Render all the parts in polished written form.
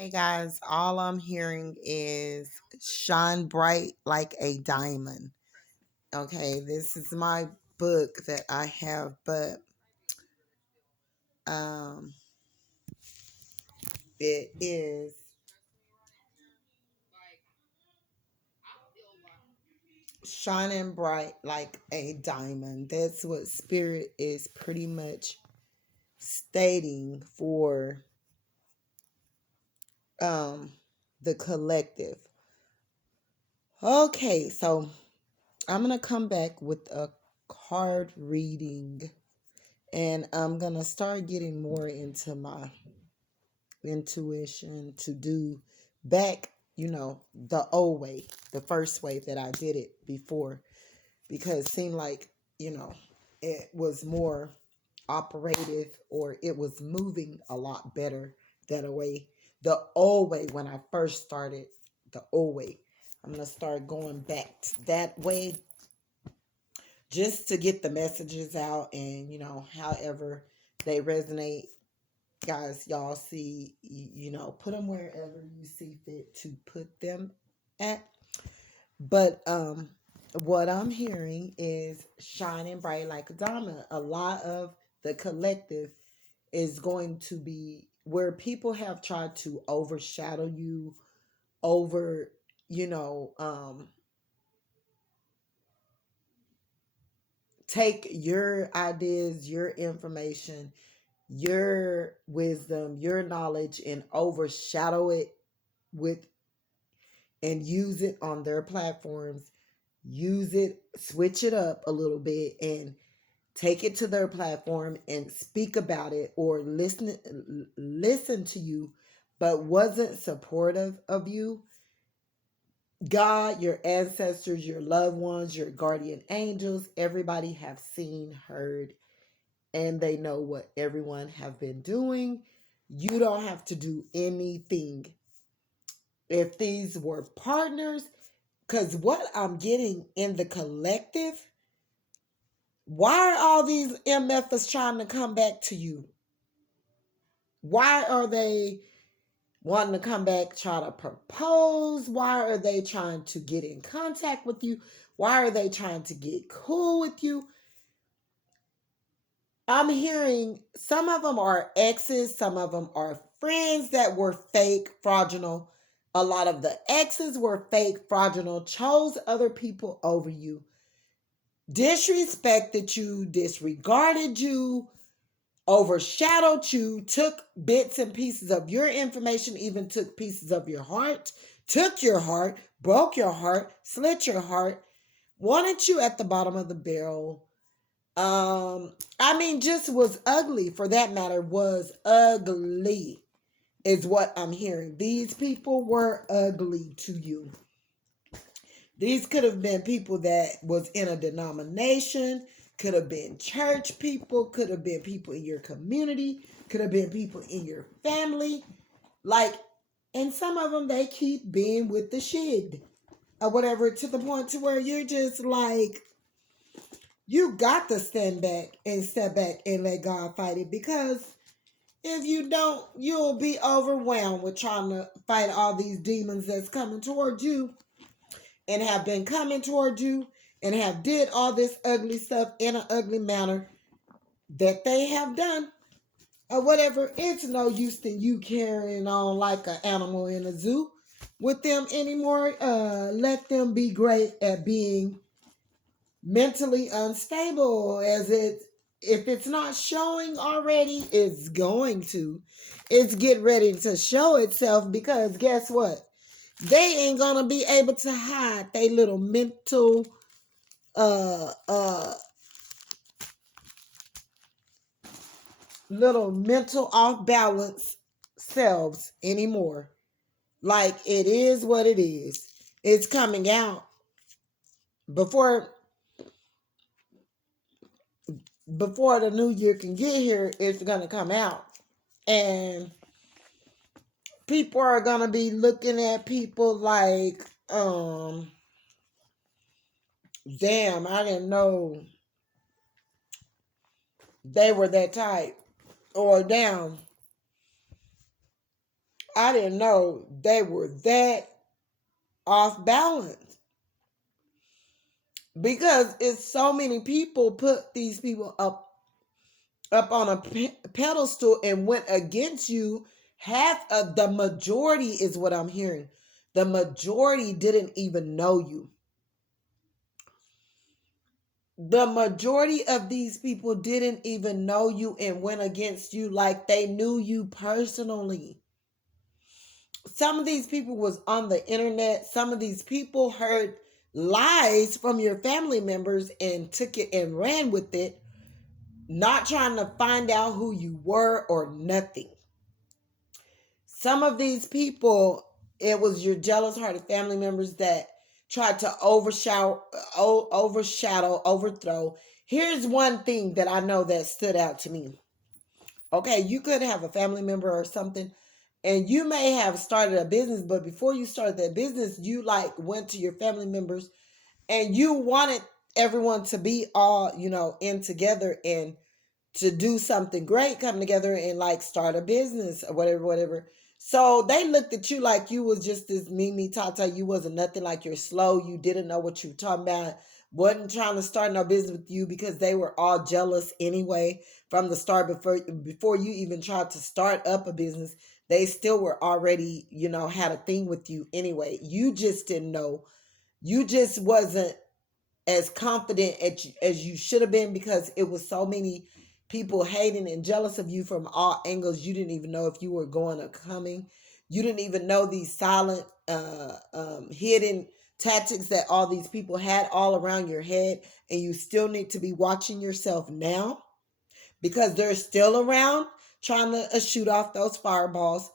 Hey guys, all I'm hearing is shine bright like a diamond. Okay, this is my book that I have, but um it is shining bright like a diamond. That's what spirit is pretty much stating for um the collective. Okay, so I'm going to come back with a card reading and I'm going to start getting more into my intuition to do back, the old way, the first way that I did it before, because it seemed like, you know, it was more operative or it was moving a lot better that way. The old way when I first started, the old way. I'm going to start going back to that way just to get the messages out and, however they resonate, guys, y'all see, put them wherever you see fit to put them at. But what I'm hearing is shining bright like a diamond. A lot of the collective is going to be where people have tried to overshadow you, over, you know, um, take your ideas, your information, your wisdom, your knowledge, and overshadow it with and use it on their platforms. Use it, switch it up a little bit, and take it to their platform and speak about it or listen to you, but wasn't supportive of you. God, your ancestors, your loved ones, your guardian angels, everybody have seen, heard, and they know what everyone have been doing. You don't have to do anything. If these were partners, because what I'm getting in the collective, why are all these MFs trying to come back to you? Why are they wanting to come back, try to propose? Why are they trying to get in contact with you? Why are they trying to get cool with you? I'm hearing some of them are exes, some of them are friends that were fake, fraudulent. A lot of the exes were fake, fraudulent, chose other people over you, disrespected you, disregarded you, overshadowed you, took bits and pieces of your information, even took pieces of your heart, took your heart, broke your heart, slit your heart, wanted you at the bottom of the barrel. I mean, just was ugly, for that matter, was ugly, is what I'm hearing. These people were ugly to you. These could have been people that was in a denomination, could have been church people, could have been people in your community, could have been people in your family. Like, and some of them, they keep being with the shit or whatever, to the point to where you're just like, you got to stand back and step back and let God fight it, because if you don't, you'll be overwhelmed with trying to fight all these demons that's coming towards you and have been coming towards you and have did all this ugly stuff in an ugly manner that they have done or whatever. It's no use in you carrying on like an animal in a zoo with them anymore. Let them be great at being mentally unstable, as it, if it's not showing already, it's going to. It's get ready to show itself, because guess what? They ain't gonna be able to hide they uh uh little mental off balance selves anymore. Like, it is what it is. It's coming out before the new year can get here. It's gonna come out, and people are gonna be looking at people like, damn, I didn't know they were that type, or damn, I didn't know they were that off balance because it's so many people put these people up on a pedestal and went against you. Half of the majority is what I'm hearing. The majority didn't even know you. The majority of these people didn't even know you and went against you like they knew you personally. Some of these people was on the internet. Some of these people heard lies from your family members and took it and ran with it, not trying to find out who you were or nothing. Some of these people, it was your jealous hearted family members that tried to overthrow. Here's one thing that I know that stood out to me. Okay, you could have a family member or something, and you may have started a business, but before you started that business, you like went to your family members and you wanted everyone to be all, in together and to do something great, come together and like start a business or whatever, whatever. So they looked at you like you was just this Mimi Tata. You wasn't nothing, like you're slow. You didn't know what you were talking about. Wasn't trying to start no business with you because they were all jealous anyway from the start. Before you even tried to start up a business, they still were already, had a thing with you anyway. You just didn't know. You just wasn't as confident as you should have been because it was so many people hating and jealous of you from all angles. You didn't even know if you were going or coming. You didn't even know these silent, hidden tactics that all these people had all around your head. And you still need to be watching yourself now because they're still around trying to shoot off those fireballs,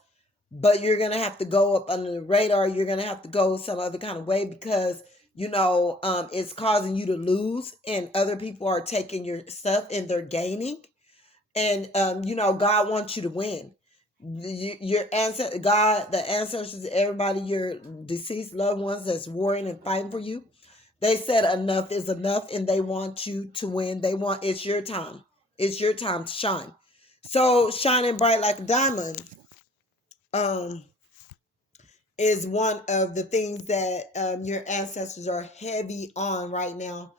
but you're gonna have to go up under the radar. You're gonna have to go some other kind of way because it's causing you to lose, and other people are taking your stuff and they're gaining. And God wants you to win. Your answer, God, the ancestors, everybody, your deceased loved ones that's warring and fighting for you. They said enough is enough, and they want you to win. They want It's your time. It's your time to shine. So shining bright like a diamond. Um, is one of the things that your ancestors are heavy on right now.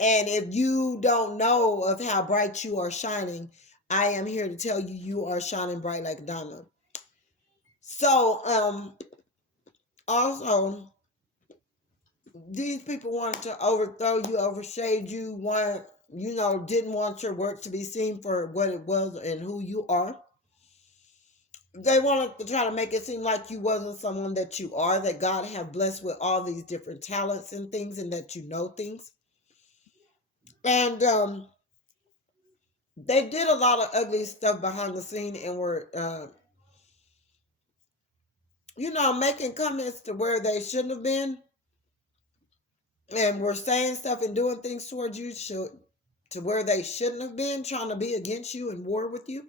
And if you don't know of how bright you are shining, I am here to tell you you are shining bright like a diamond. So, also, these people wanted to overthrow you, overshade you, didn't want your work to be seen for what it was and who you are. They wanted to try to make it seem like you wasn't someone that you are, that God have blessed with all these different talents and things, and that you know things. And they did a lot of ugly stuff behind the scene and were, making comments to where they shouldn't have been, and were saying stuff and doing things towards you to where they shouldn't have been, trying to be against you and war with you.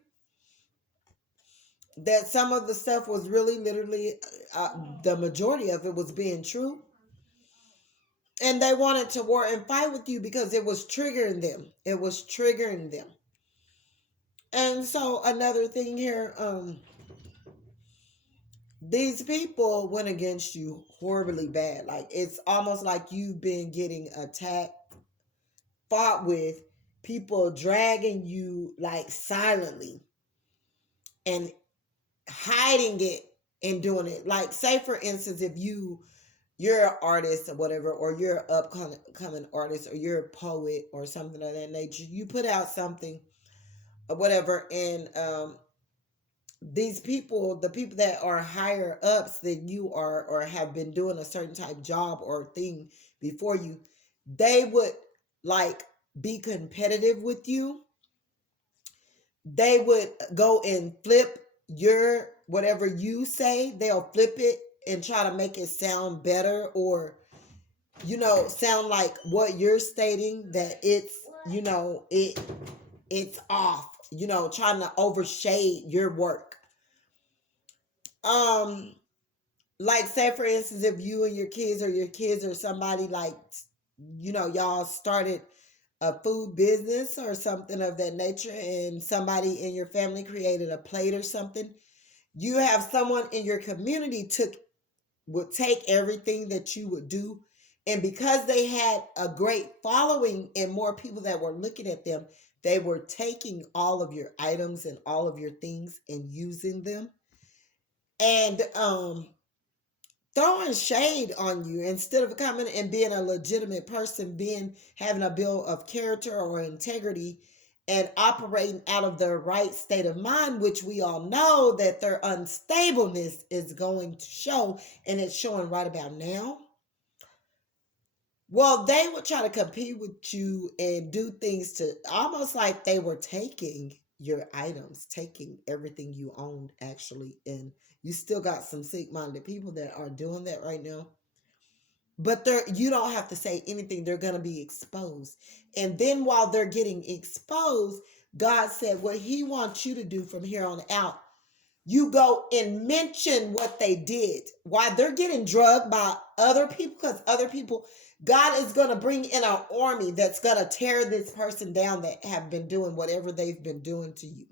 That some of the stuff was really, literally, the majority of it was being true, and they wanted to war and fight with you because it was triggering them. It was triggering them. And so another thing here, these people went against you horribly bad. Like it's almost like you've been getting attacked, fought with, people dragging you like silently and hiding it and doing it. Like say for instance, if you're an artist or whatever, or you're an upcoming artist, or you're a poet or something of that nature, you put out something or whatever, and these people, the people that are higher ups than you are, or have been doing a certain type job or thing before you, they would like be competitive with you. They would go and flip your whatever you say, they'll flip it and try to make it sound better, or sound like what you're stating, that it's off, trying to overshade your work. um like say for instance, if you and your kids, or your kids or somebody, like y'all started a food business or something of that nature, and somebody in your family created a plate or something, You have someone in your community would take everything that you would do, and because they had a great following and more people that were looking at them, they were taking all of your items and all of your things and using them, and throwing shade on you instead of coming and being a legitimate person, being having a bill of character or integrity and operating out of their right state of mind, which we all know that their unstableness is going to show, and it's showing right about now. Well, they would try to compete with you and do things to almost like they were taking your items, taking everything you owned, actually. And you still got some sick minded people that are doing that right now. But you don't have to say anything, they're going to be exposed. And then while they're getting exposed, God said what He wants you to do from here on out, you go and mention what they did, why they're getting drugged by other people, because other people, God is going to bring in an army that's going to tear this person down that have been doing whatever they've been doing to you.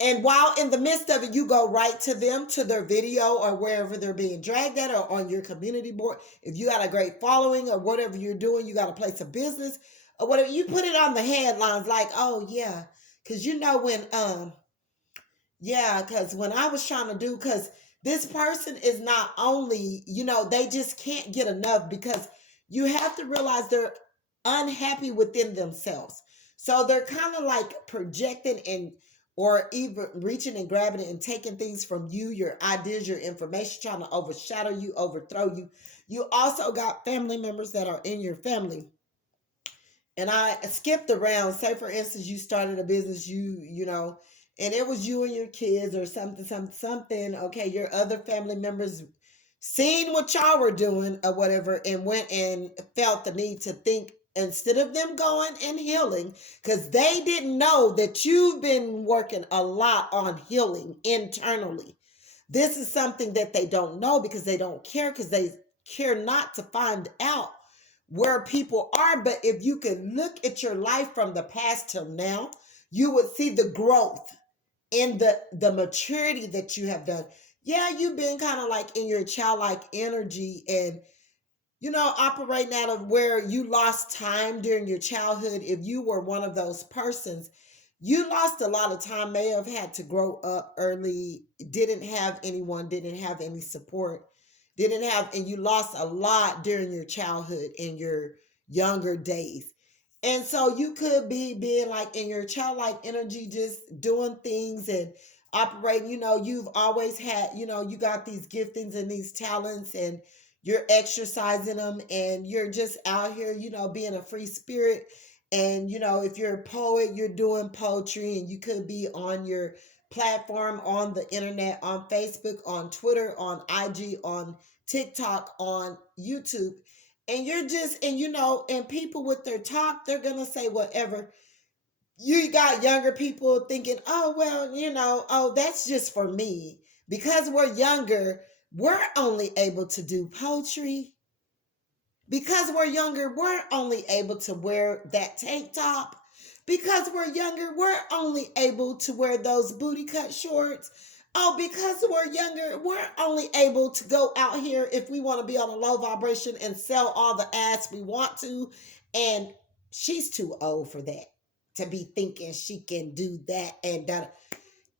And while in the midst of it, you go right to them, to their video or wherever they're being dragged at, or on your community board. If you got a great following or whatever you're doing, you got a place of business or whatever, you put it on the headlines like, oh yeah. Cause you know when I was trying to do, because this person is not only, they just can't get enough, because you have to realize they're unhappy within themselves. So they're kind of like projecting and or even reaching and grabbing it and taking things from you, your ideas, your information, trying to overshadow you, overthrow you. You also got family members that are in your family, and I skipped around. Say for instance, you started a business, and it was you and your kids or something. Okay, your other family members seen what y'all were doing or whatever, and went and felt the need to think, instead of them going and healing, because they didn't know that you've been working a lot on healing internally. This is something that they don't know because they don't care, because they care not to find out where people are. But if you could look at your life from the past till now, you would see the growth in the maturity that you have done. Yeah, you've been kind of like in your childlike energy, and operating out of where you lost time during your childhood. If you were one of those persons, you lost a lot of time, may have had to grow up early, didn't have anyone, didn't have any support, didn't have, and you lost a lot during your childhood and your younger days. And so you could be being like in your childlike energy, just doing things and operating. You've always had, you got these giftings and these talents, and you're exercising them, and you're just out here, being a free spirit. And, if you're a poet, you're doing poetry, and you could be on your platform on the internet, on Facebook, on Twitter, on IG, on TikTok, on YouTube. And you're just, and people with their talk, they're going to say whatever. You got younger people thinking, oh, well, oh, that's just for me. Because we're younger, we're only able to do poetry. Because we're younger, we're only able to wear that tank top. Because we're younger, we're only able to wear those booty cut shorts. Oh, because we're younger, we're only able to go out here if we want to be on a low vibration and sell all the ass we want to. And she's too old for that, to be thinking she can do that and that.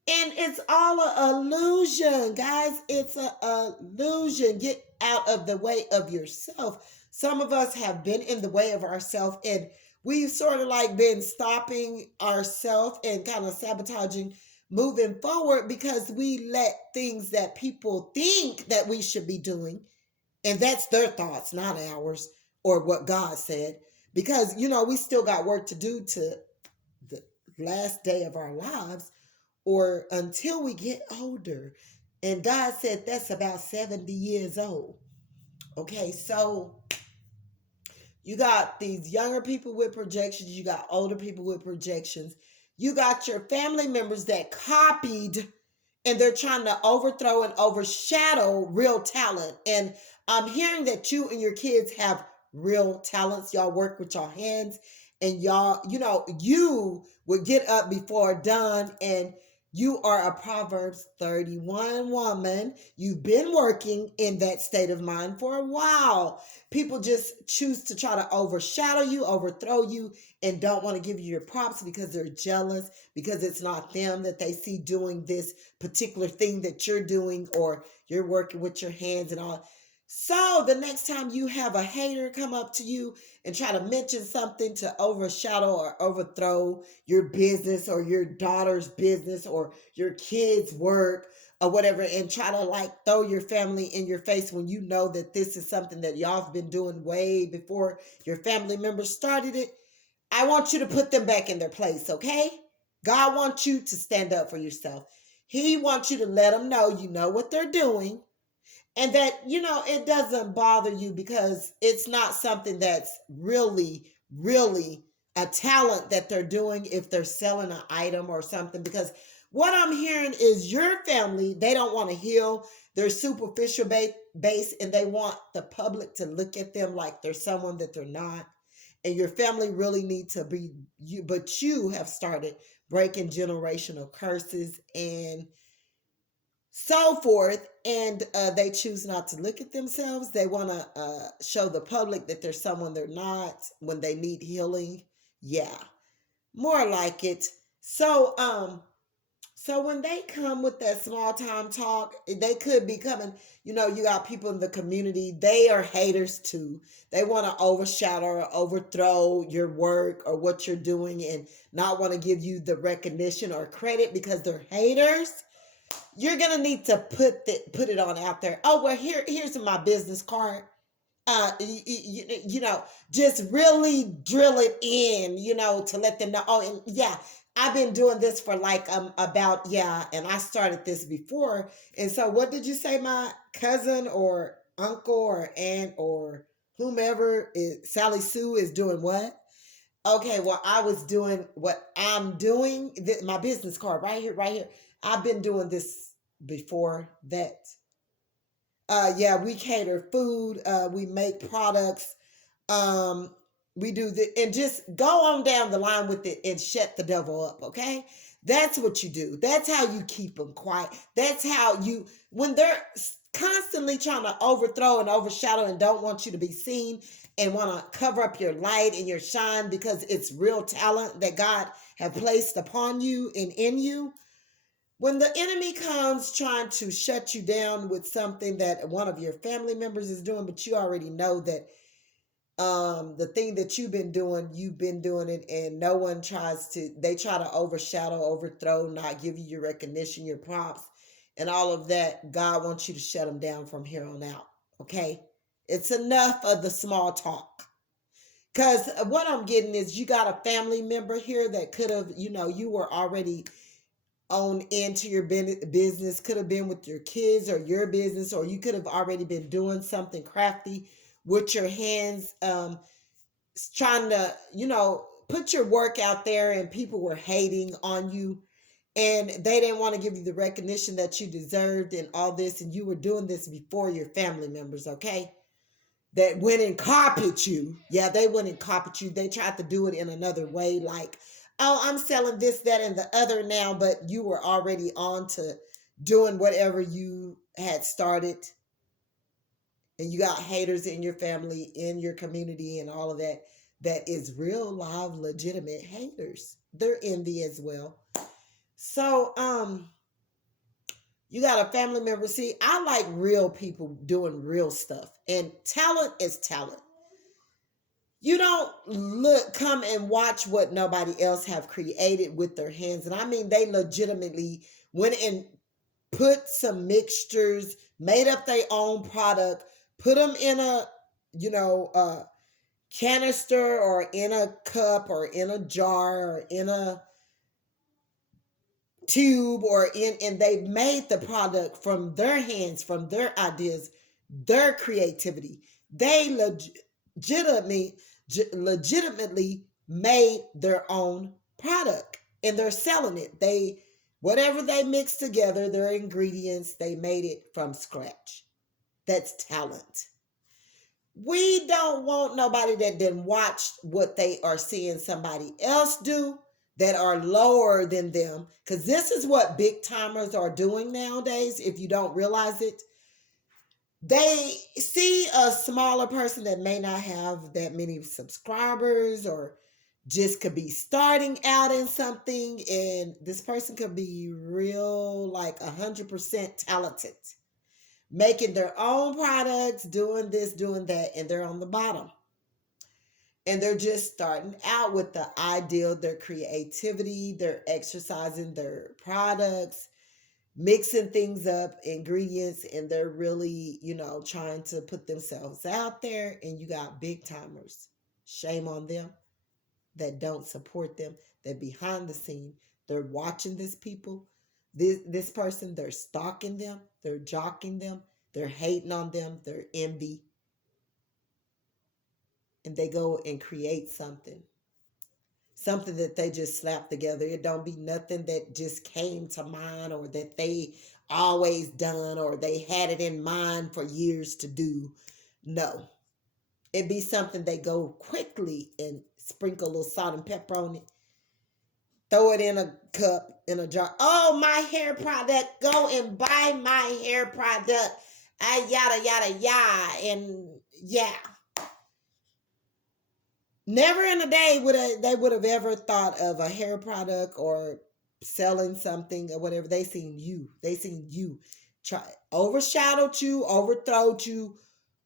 And it's all an illusion, guys. It's an illusion. Get out of the way of yourself. Some of us have been in the way of ourselves, and we've sort of like been stopping ourselves and kind of sabotaging moving forward, because we let things that people think that we should be doing, and that's their thoughts, not ours, or what God said. Because, we still got work to do to the last day of our lives, or until we get older. And God said that's about 70 years old. Okay, so you got these younger people with projections, you got older people with projections, you got your family members that copied, and they're trying to overthrow and overshadow real talent. And I'm hearing that you and your kids have real talents. Y'all work with your hands, and y'all, you would get up before dawn, and You are a Proverbs 31 woman. You've been working in that state of mind for a while. People just choose to try to overshadow you, overthrow you, and don't want to give you your props because they're jealous, because it's not them that they see doing this particular thing that you're doing, or you're working with your hands and all. So the next time you have a hater come up to you and try to mention something to overshadow or overthrow your business or your daughter's business or your kids' work or whatever, and try to like throw your family in your face when you know that this is something that y'all have been doing way before your family members started it, I want you to put them back in their place, okay? God wants you to stand up for yourself. He wants you to let them know you know what they're doing, and that it doesn't bother you because it's not something that's really a talent that they're doing if they're selling an item or something. Because what I'm hearing is your family, they don't want to heal their superficial base, and they want the public to look at them like they're someone that they're not. And your family really need to be you, but you have started breaking generational curses and so forth, and they choose not to look at themselves. They want to show the public that they're someone they're not when they need healing. Yeah, more like it. So when they come with that small time talk, they could be coming. You got people in the community, they are haters too. They want to overshadow or overthrow your work or what you're doing, and not want to give you the recognition or credit because they're haters. You're gonna need to put it on out there. Oh well, here's my business card. Just really drill it in, to let them know. Oh, and yeah, I've been doing this for like about, yeah, and I started this before. And so, what did you say, my cousin or uncle or aunt or whomever is Sally Sue is doing what? Okay, well, I was doing what I'm doing. My business card right here, right here. I've been doing this before that. Yeah, we cater food. We make products. Um, we do the and just go on down the line with it and shut the devil up. Okay, that's what you do. That's how you keep them quiet. That's how you when they're constantly trying to overthrow and overshadow and don't want you to be seen and want to cover up your light and your shine because it's real talent that God have placed upon you and in you. When the enemy comes trying to shut you down with something that one of your family members is doing, but you already know that the thing that you've been doing it, and no one they try to overshadow, overthrow, not give you your recognition, your props, and all of that. God wants you to shut them down from here on out. Okay, it's enough of the small talk. Because what I'm getting is you got a family member here that could have, you were already on into your business, could have been with your kids or your business, or you could have already been doing something crafty with your hands, trying to, put your work out there, and people were hating on you, and they didn't want to give you the recognition that you deserved and all this, and you were doing this before your family members, okay? That went and copied you. Yeah, they went and copied you. They tried to do it in another way, like, oh, I'm selling this, that, and the other now, but you were already on to doing whatever you had started. And you got haters in your family, in your community, and all of that. That is real, live, legitimate haters. They're envy as well. So, you got a family member. See, I like real people doing real stuff, and talent is talent. You don't come and watch what nobody else have created with their hands. And I mean, they legitimately went and put some mixtures, made up their own product, put them in a, canister or in a cup or in a jar or in a tube or in, and they made the product from their hands, from their ideas, their creativity. They legitimately legitimately made their own product, and they're selling it. They whatever they mixed together, their ingredients, they made it from scratch. That's talent. We don't want nobody that didn't watch what they are seeing somebody else do that are lower than them. Because this is what big timers are doing nowadays, if you don't realize it. They see a smaller person that may not have that many subscribers or just could be starting out in something, and this person could be real, like 100% talented, making their own products, doing this, doing that, and they're on the bottom. And they're just starting out with the ideal, their creativity, they're exercising their products, mixing things up, ingredients, and they're really, trying to put themselves out there. And you got big timers. Shame on them that don't support them, that behind the scene, they're watching this people, this person, they're stalking them, they're jocking them, they're hating on them, they're envy, and they go and create something that they just slapped together. It don't be nothing that just came to mind or that they always done or they had it in mind for years to do. No, it be something they go quickly and sprinkle a little salt and pepper on it, throw it in a cup, in a jar. Oh, my hair product, go and buy my hair product. Yada yada yada. And yeah, never in a day they would have ever thought of a hair product or selling something or whatever. They seen you. They seen you try overshadowed you, overthrowed you,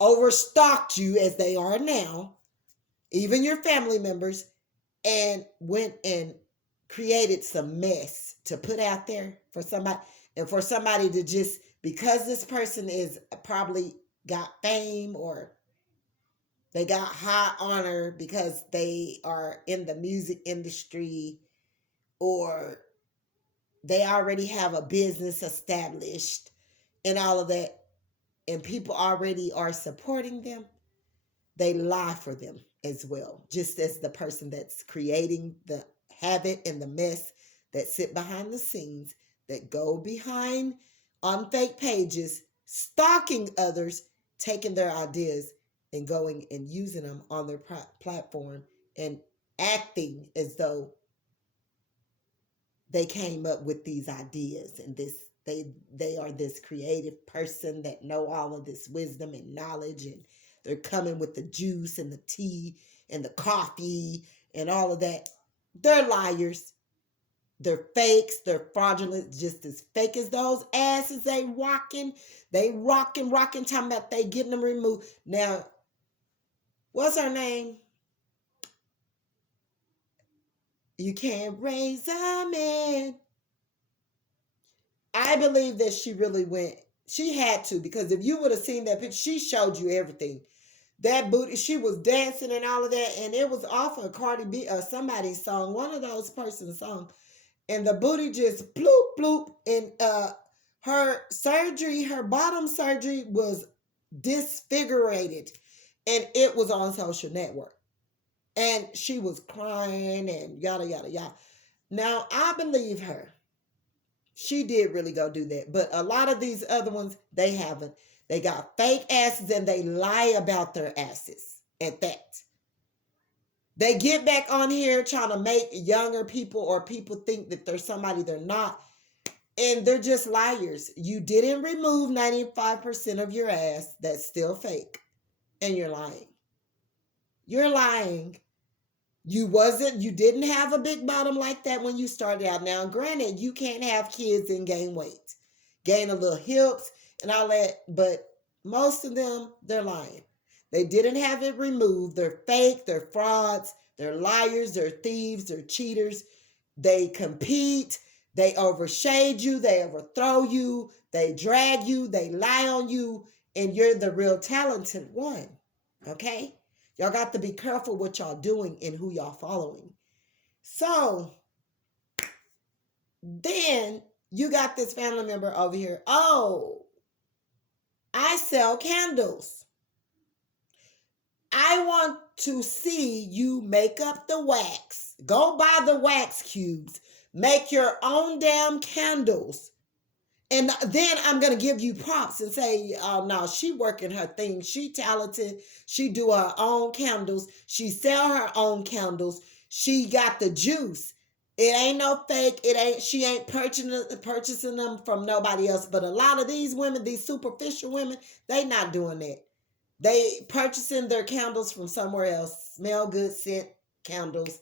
overstocked you as they are now, even your family members, and went and created some mess to put out there for somebody, and for somebody to just, because this person is probably got fame or they got high honor because they are in the music industry, or they already have a business established and all of that, and people already are supporting them. They lie for them as well, just as the person that's creating the habit and the mess that sit behind the scenes, that go behind on fake pages, stalking others, taking their ideas and going and using them on their platform and acting as though they came up with these ideas and this, they are this creative person that know all of this wisdom and knowledge, and they're coming with the juice and the tea and the coffee and all of that. They're liars. They're fakes. They're fraudulent, just as fake as those asses they rocking. They rocking, talking about they getting them removed. Now, what's her name? You can't raise a man. I believe that she really went. She had to, because if you would have seen that picture, she showed you everything. That booty, she was dancing and all of that, and it was off of Cardi B or somebody's song, one of those person's songs, and the booty just bloop bloop, and her surgery, her bottom surgery was disfigurated, and it was on social network, and she was crying and yada yada yada. Now I believe her. She did really go do that. But a lot of these other ones, they haven't. They got fake asses and they lie about their asses at that. They get back on here trying to make younger people or people think that they're somebody they're not. And they're just liars. You didn't remove 95% of your ass. That's still fake. And you're lying. You're lying. You didn't have a big bottom like that when you started out. Now, granted, you can't have kids and gain weight, gain a little hips and all that, but most of them, they're lying. They didn't have it removed. They're fake, they're frauds, they're liars, they're thieves, they're cheaters. They compete, they overshade you, they overthrow you, they drag you, they lie on you, and you're the real talented one. Okay? Y'all got to be careful what y'all doing and who y'all following. So then you got this family member over here. Oh, I sell candles. I want to see you make up the wax. Go buy the wax cubes. Make your own damn candles. And then I'm going to give you props and say, oh, no, she working her thing. She talented. She do her own candles. She sell her own candles. She got the juice. It ain't no fake. It ain't. She ain't purchasing them from nobody else. But a lot of these women, these superficial women, they not doing that. They purchasing their candles from somewhere else. Smell good scent candles,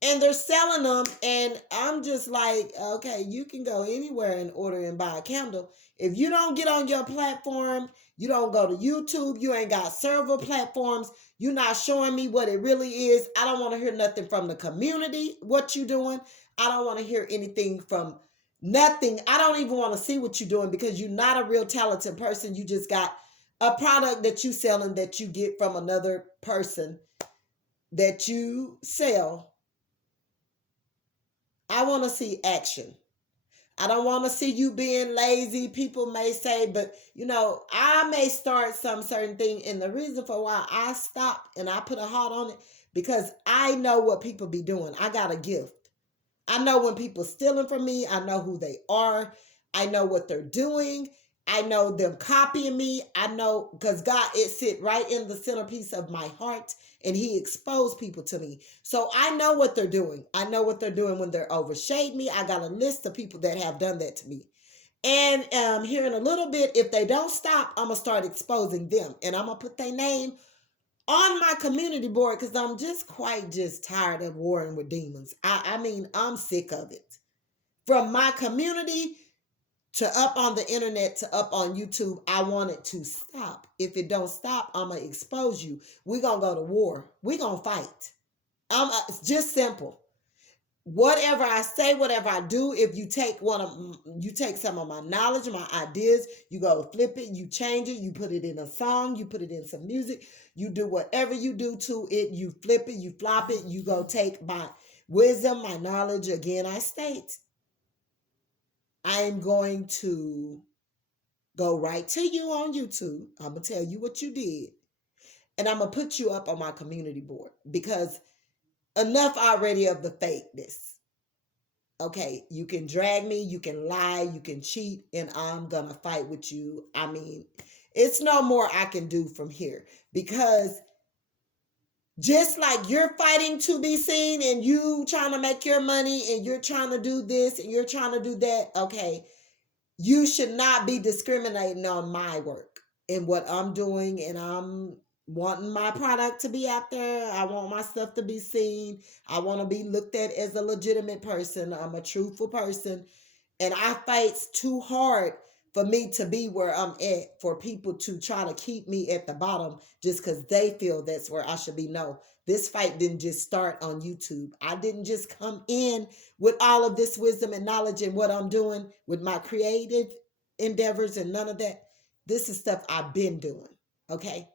and they're selling them. And I'm just like, okay, you can go anywhere and order and buy a candle. If you don't get on your platform, you don't go to YouTube, you ain't got several platforms, you're not showing me what it really is. I don't want to hear nothing from the community, what you doing. I don't want to hear anything from nothing. I don't even want to see what you're doing, because you're not a real talented person. You just got a product that you selling that you get from another person that you sell. I want to see action. I don't want to see you being lazy. People may say, but I may start some certain thing. And the reason for why I stopped and I put a halt on it, because I know what people be doing. I got a gift. I know when people stealing from me. I know who they are. I know what they're doing. I know them copying me. I know, because God, it sit right in the centerpiece of my heart, and he exposed people to me. So I know what they're doing. I know what they're doing when they're overshade me. I got a list of people that have done that to me. And here in a little bit, if they don't stop, I'm going to start exposing them. And I'm going to put their name on my community board, because I'm just tired of warring with demons. I mean, I'm sick of it. From my community to up on the internet to up on YouTube, I want it to stop. If it don't stop, I'm going to expose you. We're going to go to war. We're going to fight. It's just simple. Whatever I say, whatever I do, if you take some of my knowledge, my ideas, you go flip it, you change it, you put it in a song, you put it in some music, you do whatever you do to it, you flip it, you flop it, you go take my wisdom, my knowledge. Again, I state, I'm going to go right to you on YouTube. I'm going to tell you what you did. And I'm going to put you up on my community board, because enough already of the fakeness. Okay, you can drag me, you can lie, you can cheat, and I'm going to fight with you. I mean, it's no more I can do from here, because just like you're fighting to be seen and you trying to make your money and you're trying to do this and you're trying to do that, okay, you should not be discriminating on my work and what I'm doing. And I'm wanting my product to be out there. I want my stuff to be seen. I want to be looked at as a legitimate person. I'm a truthful person. And I fight too hard for me to be where I'm at, for people to try to keep me at the bottom just because they feel that's where I should be. No, this fight didn't just start on YouTube. I didn't just come in with all of this wisdom and knowledge and what I'm doing with my creative endeavors and none of that. This is stuff I've been doing. Okay.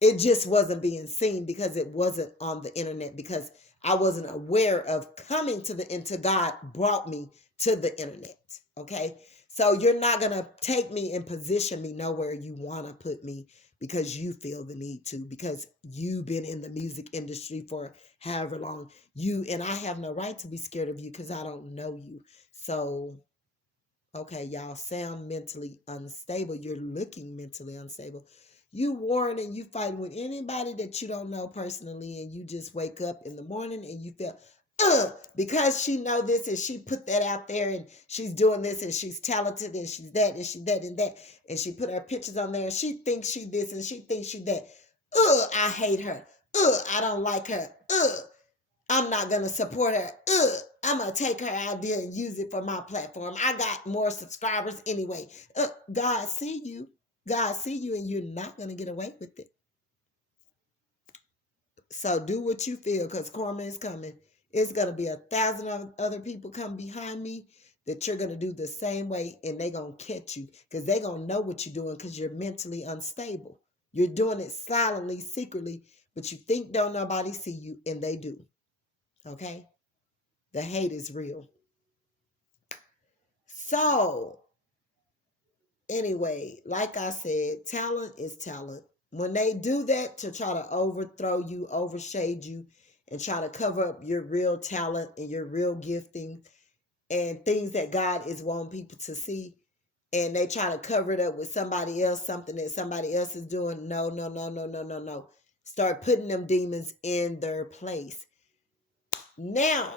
It just wasn't being seen because it wasn't on the internet, because I wasn't aware of coming to the into God brought me to the internet. Okay. So you're not going to take me and position me nowhere you want to put me because you feel the need to, because you've been in the music industry for however long. And I have no right to be scared of you because I don't know you. So okay, y'all sound mentally unstable. You're looking mentally unstable. You warring and you fighting with anybody that you don't know personally, and you just wake up in the morning and you feel, because she know this and she put that out there and she's doing this and she's talented and she's that and she that and that, and she put her pictures on there and she thinks she this and she thinks she that. I hate her. I don't like her. I'm not gonna support her. I'm gonna take her idea and use it for my platform. I got more subscribers anyway. God see you. God see you, and you're not gonna get away with it. So do what you feel, because karma is coming. It's gonna be 1,000 other people come behind me that you're gonna do the same way, and they gonna catch you because they gonna know what you're doing, because you're mentally unstable. You're doing it silently, secretly, but you think don't nobody see you, and they do. Okay? The hate is real. So, anyway, like I said, talent is talent. When they do that to try to overthrow you, overshade you, and try to cover up your real talent and your real gifting and things that God is wanting people to see, and they try to cover it up with somebody else, something that somebody else is doing, no, no, no, no, no, no, no. Start putting them demons in their place. Now,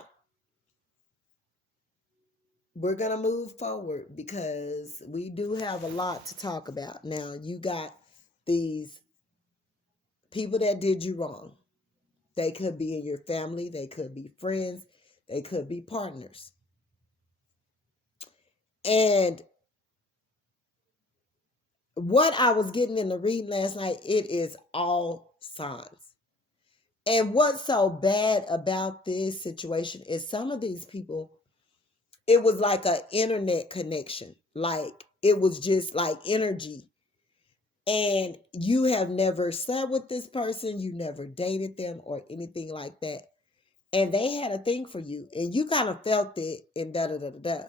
we're going to move forward because we do have a lot to talk about. Now, you got these people that did you wrong. They could be in your family, they could be friends, they could be partners. And what I was getting in the reading last night, it is all signs. And what's so bad about this situation is some of these people, it was like an internet connection. Like it was just like energy. And you have never slept with this person, you never dated them or anything like that. And they had a thing for you and you kind of felt it and da da da da da.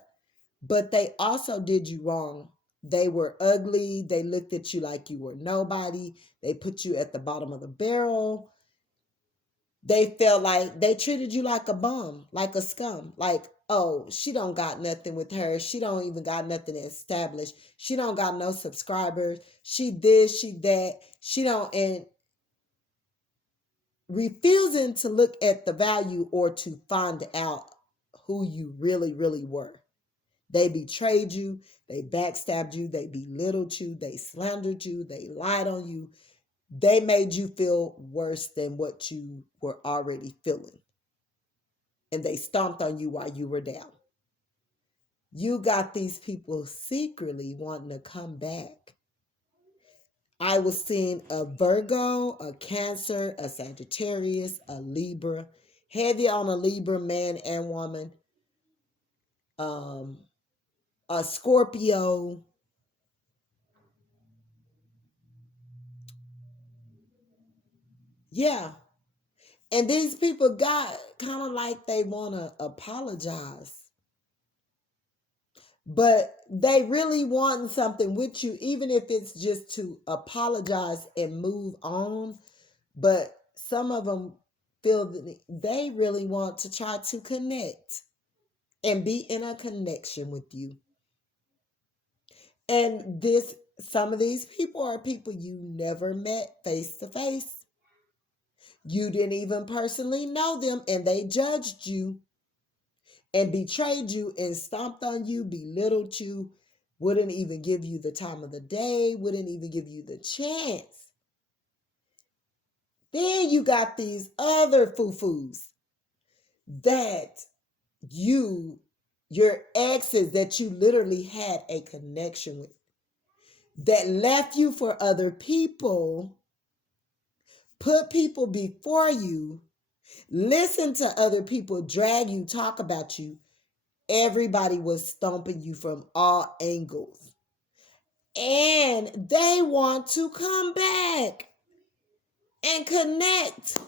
But they also did you wrong. They were ugly. They looked at you like you were nobody. They put you at the bottom of the barrel. They felt like they treated you like a bum, like a scum. Like, oh, she don't got nothing with her. She don't even got nothing established. She don't got no subscribers. She this, she that. She don't, and refusing to look at the value or to find out who you really, really were. They betrayed you, they backstabbed you, they belittled you, they slandered you, they lied on you. They made you feel worse than what you were already feeling. And they stomped on you while you were down. You got these people secretly wanting to come back. I was seeing a Virgo, a Cancer, a Sagittarius, a Libra, heavy on a Libra man and woman, um, a Scorpio. Yeah. And these people got kind of like they want to apologize. But they really want something with you, even if it's just to apologize and move on. But some of them feel that they really want to try to connect and be in a connection with you. And some of these people are people you never met face to face. You didn't even personally know them and they judged you and betrayed you and stomped on you, belittled you, wouldn't even give you the time of the day, wouldn't even give you the chance. Then you got these other foo-foos that your exes that you literally had a connection with, that left you for other people, put people before you, listen to other people drag you, talk about you. Everybody was stomping you from all angles. And they want to come back and connect.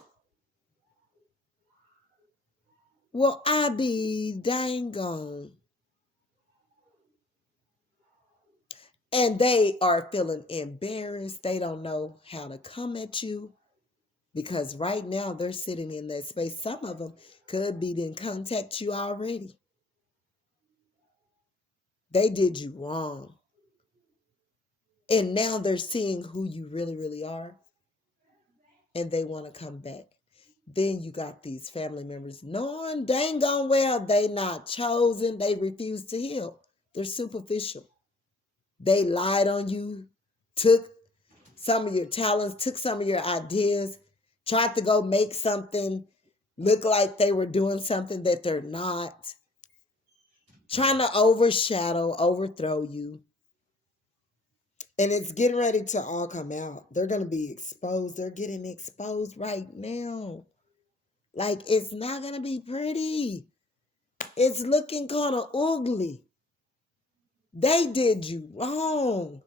Well, I be dang gone. And they are feeling embarrassed. They don't know how to come at you because right now they're sitting in that space. Some of them could be didn't contact you already. They did you wrong. And now they're seeing who you really, really are. And they want to come back. Then you got these family members knowing dang gone well they not chosen. They refuse to heal. They're superficial. They lied on you, took some of your talents, took some of your ideas, tried to go make something look like they were doing something that they're not, trying to overthrow you. And it's getting ready to all come out. They're going to be exposed. They're getting exposed right now. Like, it's not going to be pretty. It's looking kind of ugly. They did you wrong.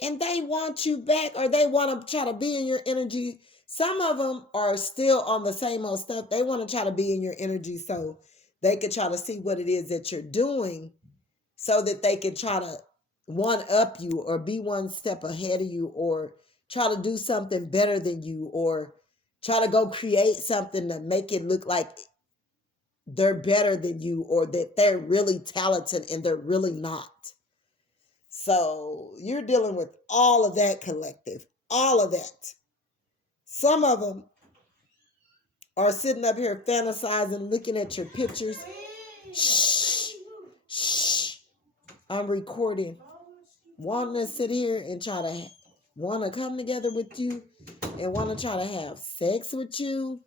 And they want you back, or they want to try to be in your energy. Some of them are still on the same old stuff. They want to try to be in your energy so they can try to see what it is that you're doing so that they can try to one up you or be one step ahead of you or try to do something better than you or try to go create something to make it look like they're better than you or that they're really talented and they're really not. So you're dealing with all of that collective, all of that. Some of them are sitting up here fantasizing, looking at your pictures. Shh, shh. I'm recording, wanting to sit here and try to want to come together with you and want to try to have sex with you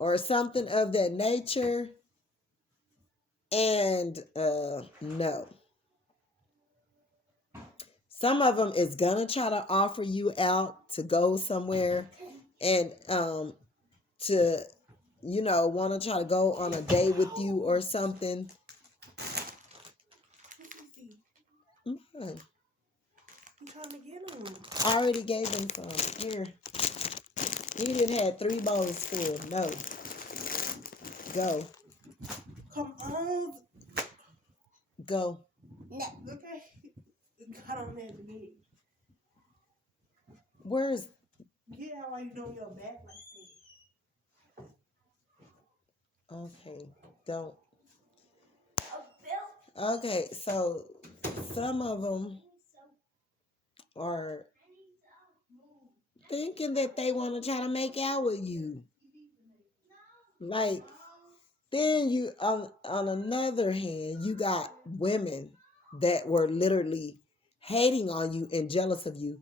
or something of that nature. And no. Some of them is gonna try to offer you out to go somewhere and to want to try to go on a date with you or something. Mine. I'm trying to get them. I already gave him some. Here. He didn't have 3 bowls full. No. Go. Come on. Go. No. Okay. I don't have to get it. Where's... Get out while you know your back like that. Okay. Don't. Okay, so some of them are thinking that they want to try to make out with you. Like, then you on another hand, you got women that were literally hating on you and jealous of you.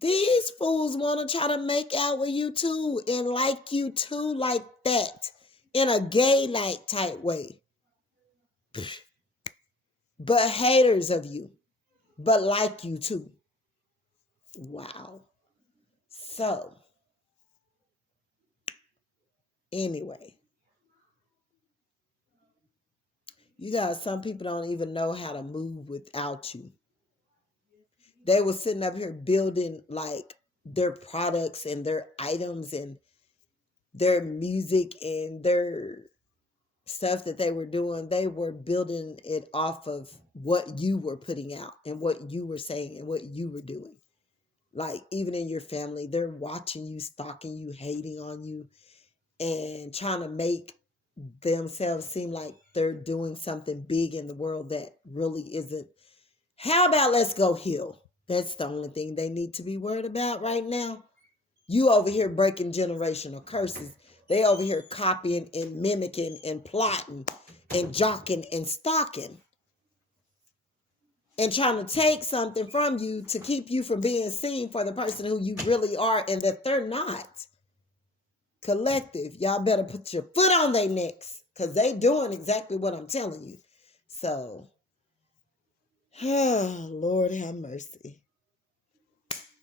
These fools want to try to make out with you too and like you too, like that, in a gay like type way. But haters of you, but like you too. Wow. So, anyway, you got some people don't even know how to move without you. They were sitting up here building like their products and their items and their music and their stuff that they were doing. They were building it off of what you were putting out and what you were saying and what you were doing. Like, even in your family, they're watching you, stalking you, hating on you, and trying to make themselves seem like they're doing something big in the world that really isn't. How about let's go heal? That's the only thing they need to be worried about right now. You over here breaking generational curses. They over here copying and mimicking and plotting and jocking and stalking and trying to take something from you to keep you from being seen for the person who you really are and that they're not. Collective, y'all better put your foot on their necks because they doing exactly what I'm telling you. So, Lord have mercy.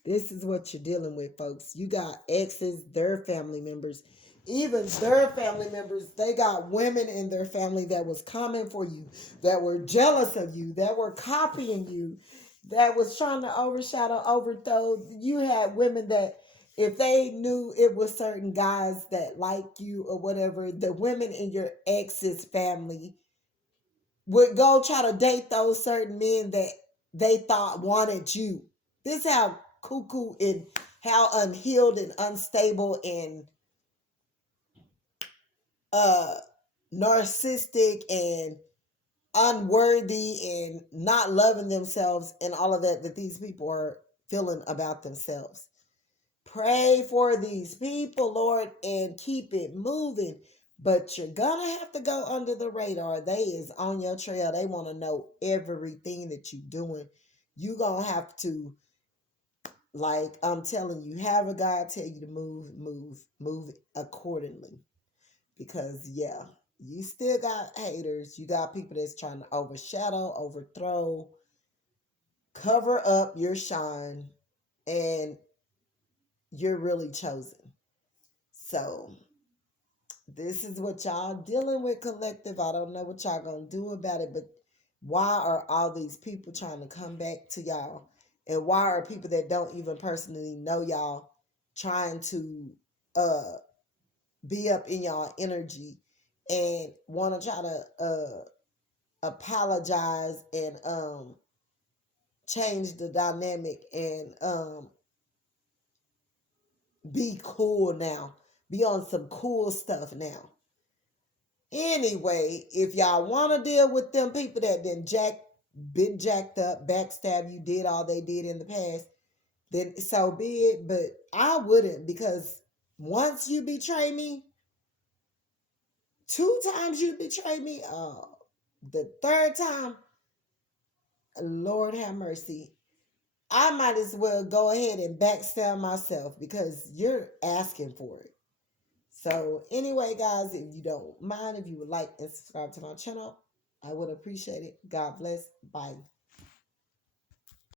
This is what you're dealing with, folks. You got exes, their family members, even their family members. They got women in their family that was coming for you, that were jealous of you, that were copying you, that was trying to overshadow, overthrow. You had women that, if they knew it was certain guys that like you or whatever, the women in your ex's family would go try to date those certain men that they thought wanted you. This is how cuckoo and how unhealed and unstable and uh narcissistic and unworthy and not loving themselves and all of that these people are feeling about themselves. Pray for these people, Lord, and keep it moving. But you're gonna have to go under the radar. They is on your trail. They want to know everything that you're doing. You gonna have to, like I'm telling you, have a God tell you to move accordingly. Because yeah, you still got haters. You got people that's trying to overshadow, overthrow, cover up your shine, and you're really chosen. So this is what y'all dealing with, collective. I don't know what y'all gonna do about it, but why are all these people trying to come back to y'all? And why are people that don't even personally know y'all trying to uh be up in y'all energy and want to try to apologize and change the dynamic and be cool now, be on some cool stuff now. Anyway, if y'all want to deal with them people that been jacked up, backstab you, did all they did in the past, then so be it. But I wouldn't, because once you betray me, 2 times you betray me, the third time Lord have mercy. I might as well go ahead and backstab myself because you're asking for it. So, anyway, guys, if you don't mind, if you would like and subscribe to my channel, I would appreciate it. God bless. Bye.